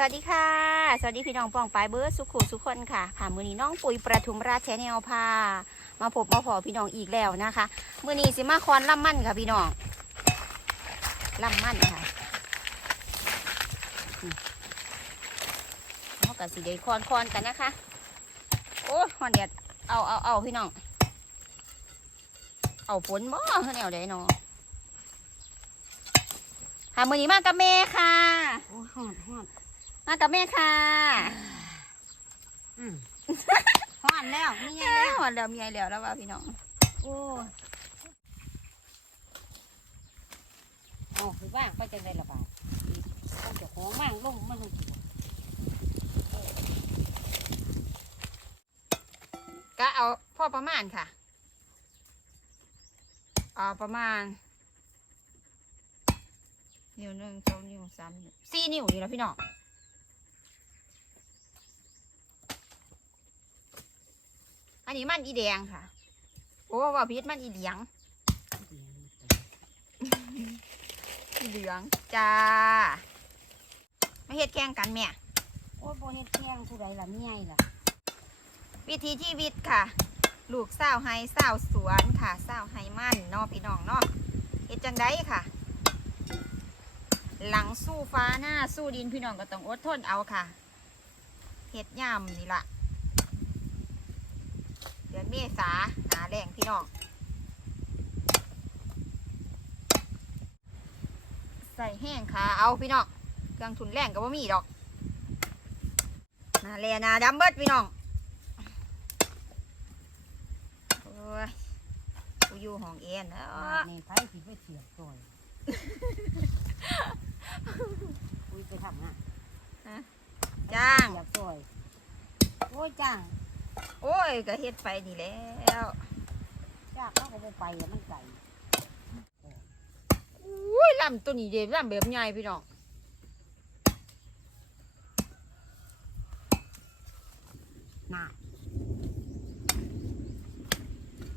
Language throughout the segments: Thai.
สวัสดีค่ะ สวัสดีพี่น้องปองปายเบิร์ดสุขุสุขคนค่ะ ค่ะ มือนี้น้องปุ๋ยประทุมราชแชนแนลพามาพบมาพอพี่น้องอีกแล้วนะคะ มือนี้สิมาคอนล่ำมั่นค่ะพี่น้องล่ำมั่นค่ะเขากับสีเดคอนคอนกันนะคะ โอ้คอนเดียดเอาเอาเอาพี่น้อง เอาฝนบ่แนวใดเนาะค่ะมือนี้มากับแม่ค่ะโอ้หอดหอด มากับแม่ค่ะอืมหอดแล้วนี่ไงแม่แล้วหอดแล้วมีไอแล้วแล้วว่าพี่น้อง โอ้ยเอาไปบ้างไปจังไดละบาทเอาเจ้าของบ้างลงมาให้กินก็เอาพ่อประมาณค่ะเอาประมาณนิ้วหนึ่งสองนิ้วสามนิ้วสี่นิ้วนี่แหล้วพี่น้อง อันนี้มันอีแดงค่ะ โอ้ว่าพิษมันอีเหลียง อีเหลืองจ้า มาเฮ็ดแข่งกันแม่ โอ้ยโบเฮ็ดแข้งผู้ใดล่ะเมียล่ะวิธีชีวิตค่ะ ลูกสาวไฮสาวสวนค่ะสาวไฮมั่นเนาะพี่น้องเนาะเฮ็ดจังไดค่ะ หลังสู้ฟ้าหน้าสู้ดินพี่น้องก็ต้องอดทนเอาค่ะเฮ็ดย่ำนี่ละ เดือนเมษาหนาแรงพี่น้องใส่แห้งค่ะเอาพี่น้องเครื่องทุนแรงก็บ่มีดอกหนาแลหนาดำเบิดพี่น้องโอ้ยกูอยู่ห้องเอ็นเนาบาะทนี่ไผสิไปเสียบซอยอุ้ยไปทำงานจ้างเสียบซอยโอ้ยจ้าง โอ้ยก็เฮ็ดไปนี่แล้วจ้างเขาก็บ่ไปอะมันไกลอุ้ยลำตัวนี้เด็ลำแบบใหญ่พี่น้องน่ะ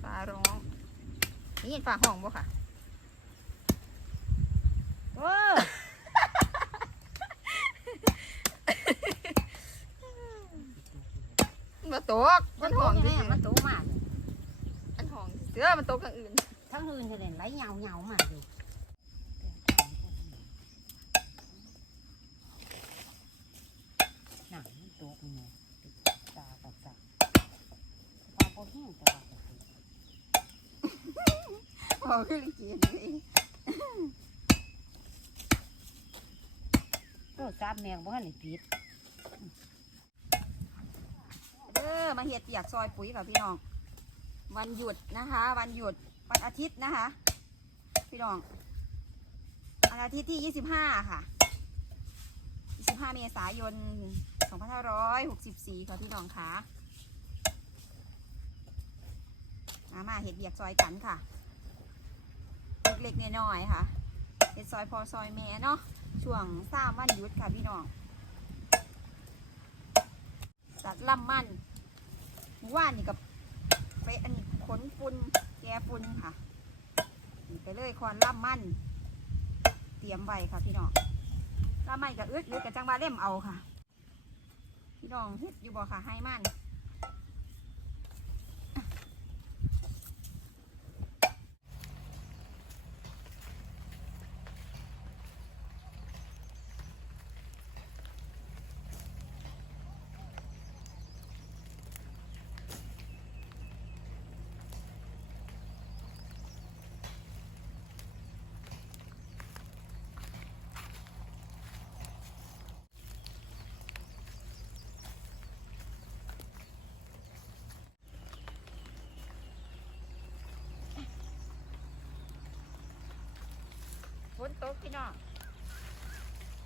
ฟ้าร้องนี่เห็นฟ้าห้องบ่ค่ะเออ มาตกมันห้องนี่ซื่อมันโตมากๆมันห้องเสือมันตกทางอื่นทั้งหืนเห็นไหลเหงาเหงาๆมาดิหนังมันตกนี่ตากับตาตาพอแห้งแต่ว่าก็คือพอขึ้นเกียนเองโทษซาบแมงบ่ทันได้ปิด เด้ อมาเฮ็ดเปียกซอยปุ๋ยค่ะพี่น้อง วันหยุดนะคะ วันหยุดวันอาทิตย์นะคะ พี่น้องวันอาทิตย์ที่ 25 ค่ะ 25 เมษายน 2564 ค่ะพี่น้องค่ะมามาเห็ดเบียกซอยกันค่ะ เล็กๆน้อยๆค่ะเห็ดซอยพอซอยแม่เนาะ ช่วงสามวันหยุดค่ะพี่น้องสัตว์ล่ำมัน หมู่ว่านนี่กับไปอันนี้ขนฝุ่นแกฝุ่นค่ะนี่ไปเลยคอนล่ำมัน เตรียมไว้ค่ะพี่น้องล่ำมันกับอึดหรือกับจังหวะเล่มเอาค่ะ พี่น้องฮึดอยู่บ่ค่ะให้มัน นตกพี่น้อง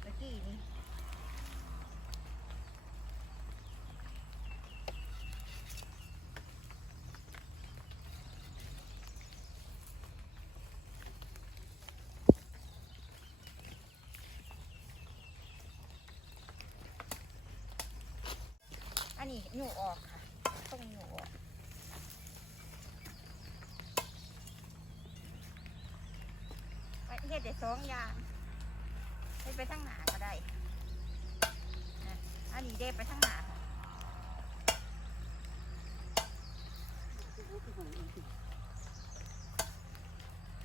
เมื่อกี้นี้อันนี้หนูออกค่ะ ต้องหนูออก ไปเฮ็ดได้สองอย่างไปไปทั้งหนาก็ได้อันนี้เด้ไปทั้งหน้า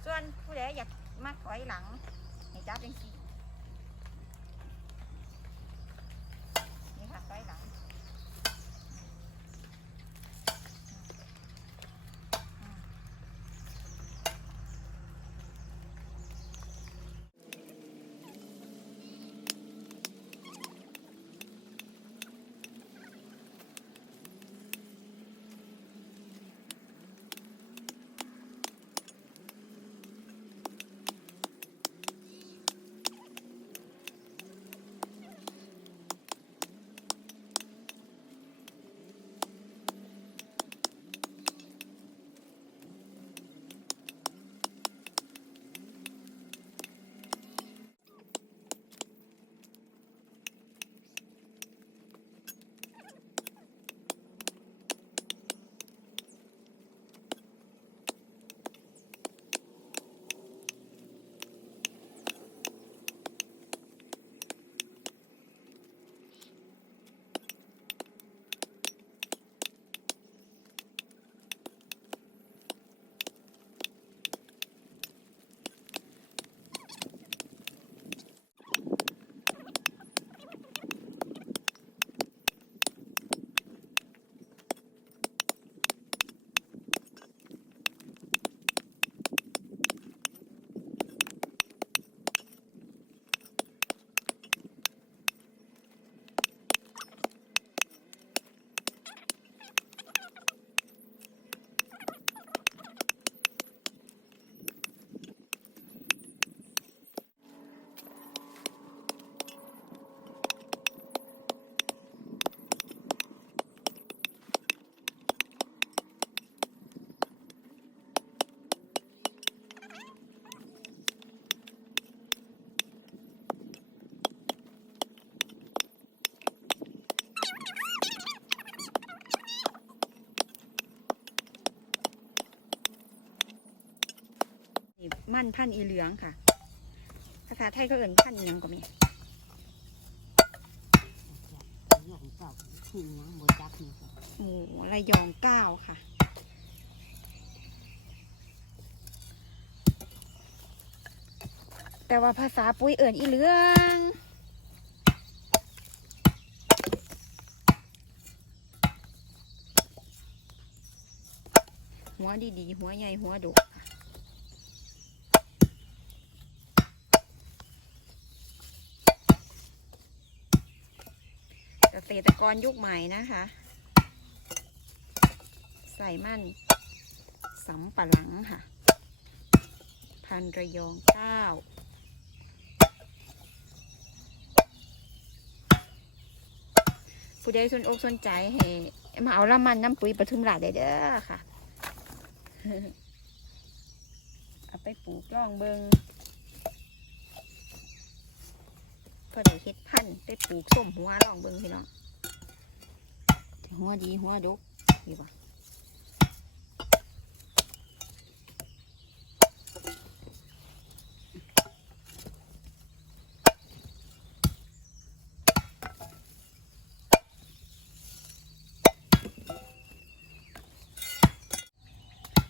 ส่วนผู้ใดอยากมาถอยหลังให้จับเป็นสี่ มันพันอีเหลืองค่ะ ภาษาไทยเขาเอ่นพันอิหยังก็มีอย่ามีหมูระยองเก้าค่ะ แต่ว่าภาษาปุ้ยเอ่นอีเหลืองหัวดีๆ หัวใหญ่ หัวดุ ษตรกรยุคใหม่นะคะ ใส่มันสำปะหลังค่ะ พันระยองเก้าผู้ใดสนอกสนใจให้มาเอาละมันน้ำปุ๋ยปทุมราชได้เด้อค่ะ เอาไปปลูกล่องเบิงพอได้เฮ็ดพันธุ์ไปปลูกส้มหัวล่องเบิงพี่น้อง หัวดีหัวดกดีป่ะ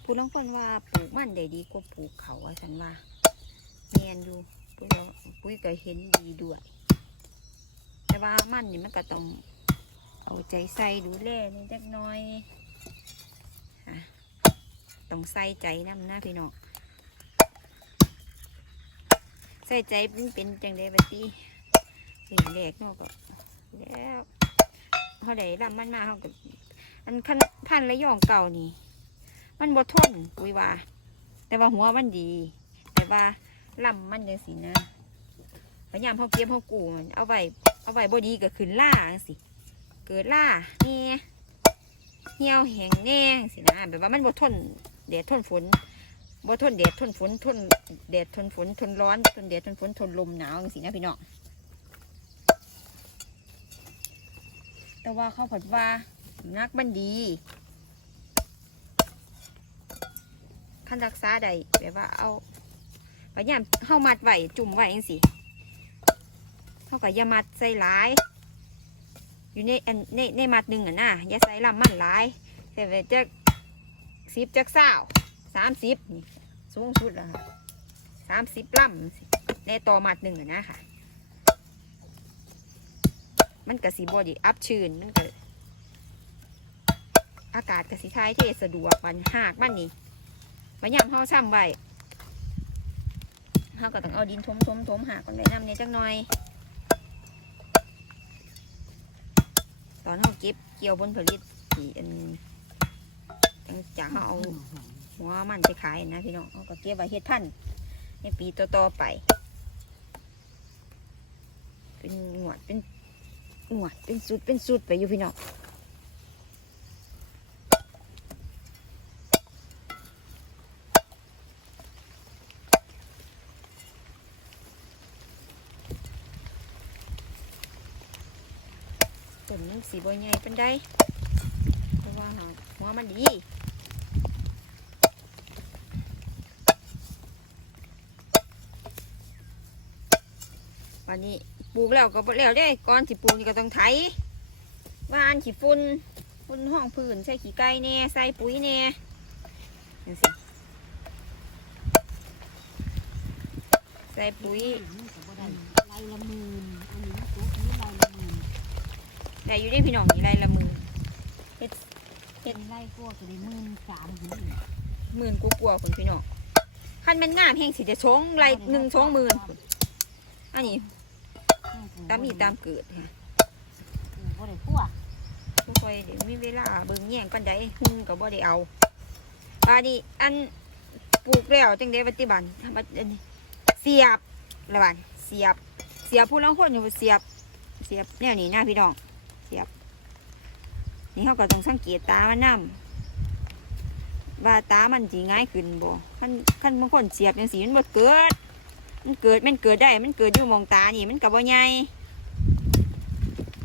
ผู้ลางคนว่าปลูกมันได้ดีกว่าปลูกเขาว่าฉันว่าแมนอยู่ปุ้ยปุ้ยก็เห็นดีด้วย แต่ว่ามันนี่มันก็ต้อง เอาใจใส่ดูแลนี่จักหน้อยต้องใส่ใจน้ำนะพี่น้องใส่ใจเป็นเป็นจังไดบัดนี้สิ่งแรกเนาะก็แล้วเขาได้รำมันมาเขาก็อันคันพันระยองเก่านี่ มันบ่ทนปุยว่า แต่ว่าหัวมันดี แต่ว่าลำมันยังสินะพยายามเขาเก็บเขากูมันเอาไว้เอาไว้บดีก็ขึ้นล่าสิ เกิดล่าแน่เหี่ยวแห้งแน่สินะแบบว่ามันบ่ทนแดดทนฝนบ่ทนแดดทนฝนทนแดดทนฝนทนร้อนทนแดดทนฝนทนลมหนาวจังสินะพี่น้องแต่ว่าเขาผัดว่านักมันดีคันรักษาได้แบบว่าเอาพยายามเข้ามัดไหวจุ่มไหว้จังสิเขาก็อย่ามัดใส่หลาย อยู่ในอันในในมัดหนึ่งอะนะอย่าใส่ลำมันหลายใส่ไปจักสิบจักเศร้าสามสิบนี่สูงสุดแล้วค่ะสามสิบลำในต่อมัดหนึ่งอะนะค่ะ มันกะสีบอดีอัพชื้นมันก็อากาศกะสีท้ายเทสะดวกมันหากมันนี่มันยำเฮาซ้ำไว้เฮาก็ต้องเอาดินทมทมทมหากก่อนไปน้ำเนี่ยจักหน่อย อนเขาเก็บเกี่ยวผลผลิตที่อันจังจากเขาเอาหัวมันไปขายนะพี่น้องเขาก็เก็บไว้เฮ็ดพันธุ์ในปีต่อๆไป เป็นหนวดเป็นหนวดเป็นสุดเป็นสุดไปอยู่พี่น้อง ต้นมันสีบใหญ่เป็นได้เพราะว่าหัวมันดีวันนี้ปลูกแล้วก็บแล้วได้ก่อนสิปลูกนี่ก็ต้องไถหวานขี้ฝุ่นฝุ่นห้องพื้นใส่ขี้ไก่แน่ใส่ปุ๋ยแน่จังสิใส่ปุ๋ยมันก็บ่ได้ไล่ละมืนอันนี้มันสูงอันนี้ ได้อยู่ได้พี่น้องนี่ไรละหมือเป็นไล่พวกก็ได้หมื่นสามถึงอีกหมื่นกว่าๆคนพี่น้องคันแมันงามแห่งสิจะชงไรหนึ่งชงหมื่นอันนี้ตามมีตามเกิดค่ะบ่ได้พวกบ่ค่อยเดี๋ยวมีเวลาเบิ่งแย่งกันใดหึ่งก็บ่ได้เอาบาดนี้อันปลูกแล้วจังได้ปฏิบัติบัดอันนี้เสียบละบาดเสียบเสียบผู้ลางคนอยู่เสียบเสียบแนวนี้นะพี่น้องเสียบ นี่เขาก็ต้องสังเกตตามันนํว่าตามันสิง่ายขึ้นบ่คันคันบางคนเสียบจังสีมันบ่เกิด มันเกิดมันเกิดได้ มันเกิดอยู่มองตานี่มันก็บ่ใหญ่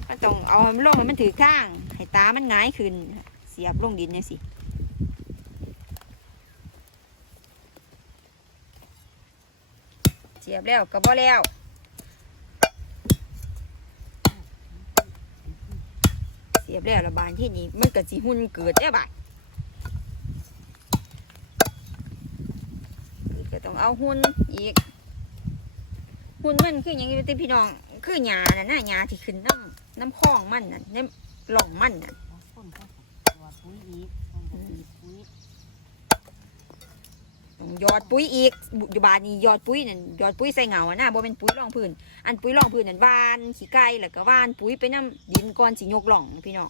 ก็ต้องเอาห้มันลงให้มันถือข้าง ให้ตามันง่ายขึ้น เสียบลงดินเนี่ยสิเสียบแล้วก็บ่แล้ว เสียบแล้วระบานที่นี่มันก็สิหุ่นเกิดได้บ่ายก็ต้องเอาหุ่นอีก หุ่นมันคืออย่างนี้พี่น้อง คือหญ้าน่ะนะหยาที่ขึ้นน้ำน้ำคลองมันน่ะน้ำหล่องมันน่ะ บางคนก็หยอดปุ๋ยอีกบางคนก็ฉีดปุ๋ย ต้องห ยอดปุ๋ยอีกบุอยู่บานนี้ยอดปุ๋ยนั่นยอดปุ๋ยใส่เหงาอะนะบ่เป็นปุ๋ยรองพื้นอันปุ๋ยรองพื้นนั่นหวานขี้ไก่แล้วก็หวานปุ๋ยไปน้ำดินก่อนสิยกหล่องพี่น้อง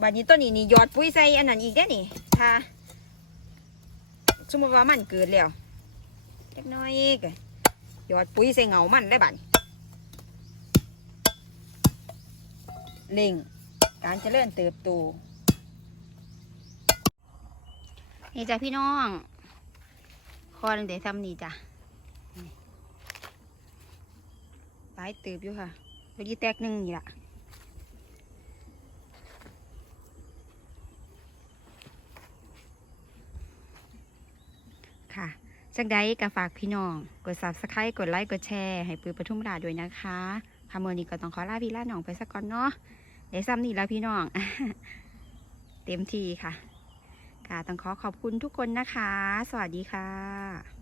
บานนี้ต้นนี้นี่ยอดปุ๋ยใส่อันนั้นอีกได้นี่ถ้าสมมติว่ามันเกิดแล้วเล็กน้อยอีกยอดปุ๋ยใส่เหงามันได้บัดนี้เล่งการเจริญเติบโต นี่จ้ะพี่น้องคอตั้งแต่ทำนี่จ้ะตายติบอยู่ค่ะตัวนี้แตกหนึ่งนี่ละค่ะจากใดก็ฝากพี่น้อง กด subscribe กดไลค์ กดแชร์ ให้ปือปทุมราด้วยนะคะทำมือนี้ก็ต้องขอลาพี่ลาน้องไปสักก่อนเนาะเดี๋ยวซ้ำนี่แล้วพี่น้อง เต็มที่ค่ะ ต้องขอขอบคุณทุกคนนะคะ สวัสดีค่ะ